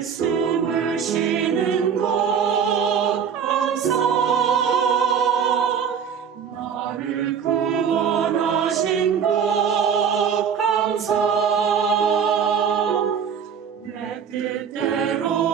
숨을 쉬는 곳 감사 나를 구원하신 곳 감사 내 뜻대로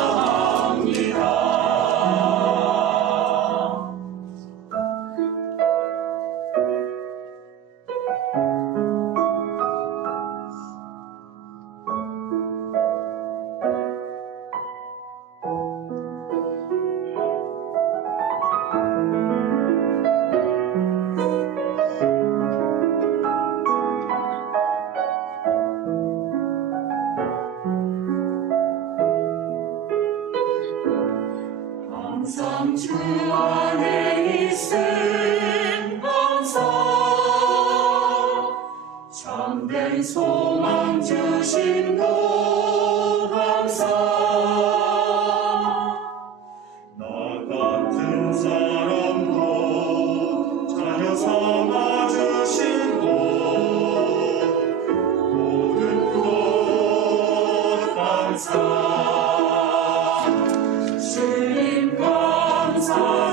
소망 감